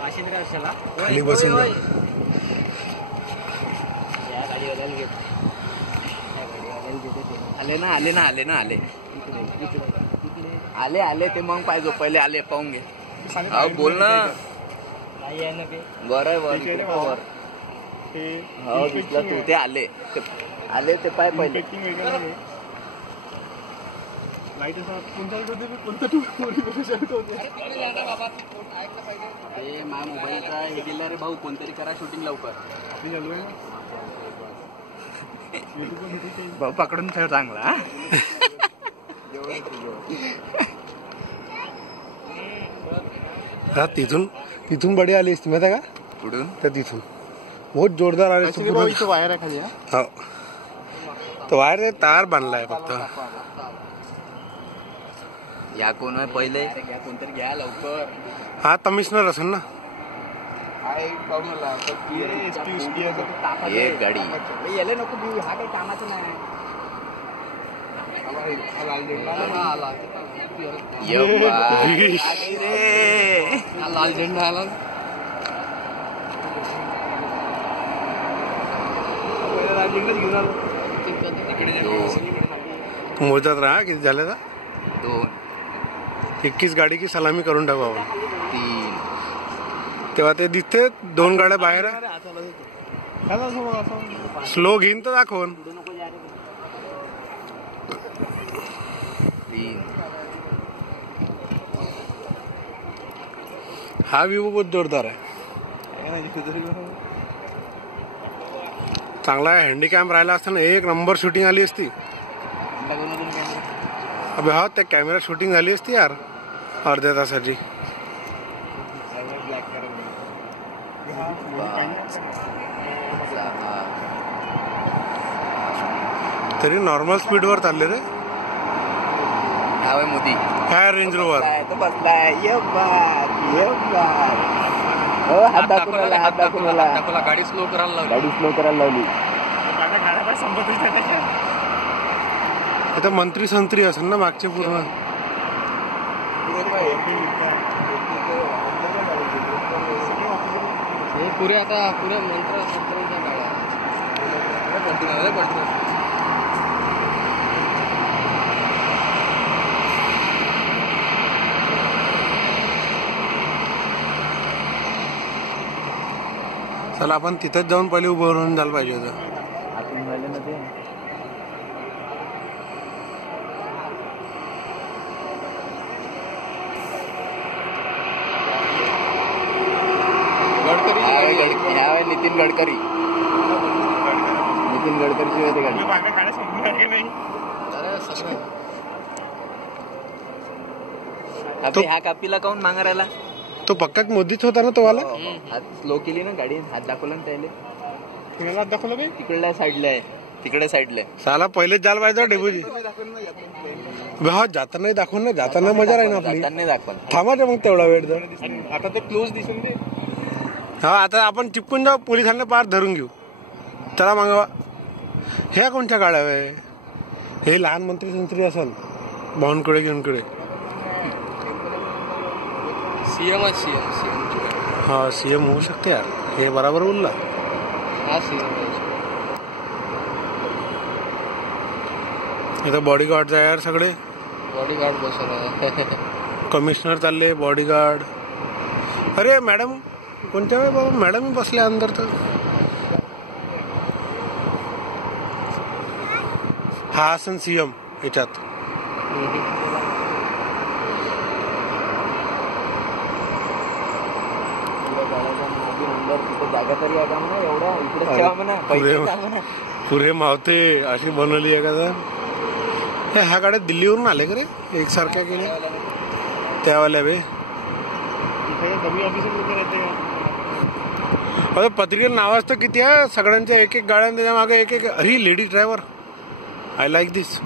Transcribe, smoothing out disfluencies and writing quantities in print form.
खाली बसून आले ना आले ना आले ना आले आले आले ते मग पाहिजे पहिले आले पाहून घे. अहो बोल ना. बरं आहे वर हो दिसला तू ते आले आले ते पाय पहिले ते माझ्या मोबाईलचा हे गेला रे भाऊ. कोणतरी करा शूटिंग लवकर. भाऊ पकडून ठेव चांगला. हा तिथून तिथून बडी आली असती माहिती का कुठून तर तिथून बहुत जोरदार आले. वायर आहे खाली. हो तो वायर तार बांधलाय फक्त. या कोण आहे पहिले कोणतरी घ्या लवकर. हा कमिशनर असेल ना. एक गाडी याला नको देऊ. हा काही कामाचं नाही. लाल झेंडा आला. मोजत राहा किती झाले तर 2 21 गाडी की सलामी करून टाकू आपण. 3 तेव्हा ते दिसते 2 गाड्या बाहेर. स्लो घेईन तर दाखवून. 3 हा व्ह्यू बहुत जोरदार आहे. चांगला हँडीकॅम राहिला असताना एक नंबर शूटिंग आली असती. अबे हा त्या कॅमेरा शूटिंग झाली असती यार अर्ध्या तासाची. तरी नॉर्मल स्पीड वर चालले रे. मोदी काय रेंज रोवर बसलाय. हात दाखवून गाडी स्लो करायला लावली. आता मंत्री संत्री असेल ना मागचे पूर्ण. पुऱ्या मंत्र संत्र्यांच्या गाड्या. चला आपण तिथेच जाऊन पहिले उभं राहून झालं पाहिजे होतं. नितीन गडकरी होते गाडी. ह्या कापीला काऊन मागायला. तो पक्का मोदीच होता ना तो वाला. हात स्लो केली ना गाडी. हात दाखवला ना त्याला. हात दाखवला तिकडल्या साईडला आहे. तिकडे साईडला साला पहिलेच जायला पाहिजे डेबूजी. हा जाताना दाखवून ना. जाताना मजा राहील आपली. थांबायचं मग तेवढा वेळ जर. आता ते क्लोज दिसून दे. हा आता आपण चिपकून जाऊ. पोलिसांना पार धरून घेऊ. चला मागवा. ह्या कोणत्या गाड्या आहे. हे लहान मंत्री संत्री असेल बावनकडे घेऊनकडे. सीएम हा सीएम होऊ शकते यार. हे बराबर बोलला. इथं बॉडीगार्ड आहे यार सगळे. बॉडीगार्ड बसवला. कमिशनर चालले बॉडीगार्ड. अरे मॅडम कोणत्या वेळ बाबा मॅडम बसल्या अंदर तर. हा असन सीएम याच्यात. जागा तरी आहे का म्हणा. एवढ्या इकडे पुरे मावते अशी बनवली आहे का तर. ह्या गाड्या दिल्लीवरून आले का रे एकसारख्या केल्या त्यावाल्या बे. अरे पत्रिकेत नावाच तर किती आहे सगळ्यांच्या. एक एक गाड्या त्याच्या मागे एक एक. अरे ladies driver. I like this.